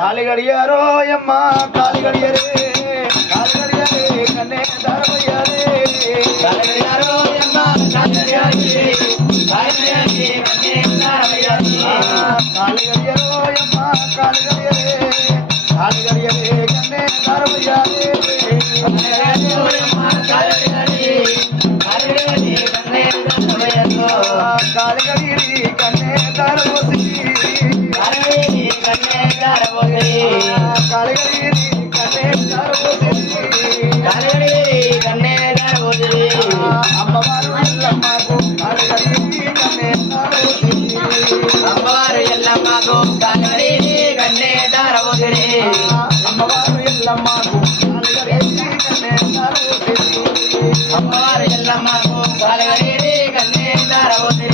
కాలి గడియారో యమ్మ కాలి గడియరే కాలి గడియరే కన్నే దారమయ్యారే కాలి గడియారో యమ్మ కాలి గడియరే కాలి గడియరే కన్నే దారమయ్యారే కాలి గడియారో యమ్మ కాలి గడియరే కాలి గడియరే కన్నే దారమయ్యారే కాలి గడియారో యమ్మ కాలి గడియరే కాలి గడియరే కన్నే దారమయ్యారే కాలి గడియరే కన్నే దారమోసి కాలి కన్నే దారమోసి కాలిగడి కన్నే దారమోసి కాలిగడి కన్నే దారమోసి అమ్మవారు ఎల్లమ్మకు కాలిగడి కన్నే దారమోసి అమ్మవారు ఎల్లమ్మకు కాలిగడి కన్నే దారమోసి అమ్మవారు ఎల్లమ్మకు కాలిగడి కన్నే దారమోసి అమ్మవారు ఎల్లమ్మకు కాలిగడి కన్నే దారమోసి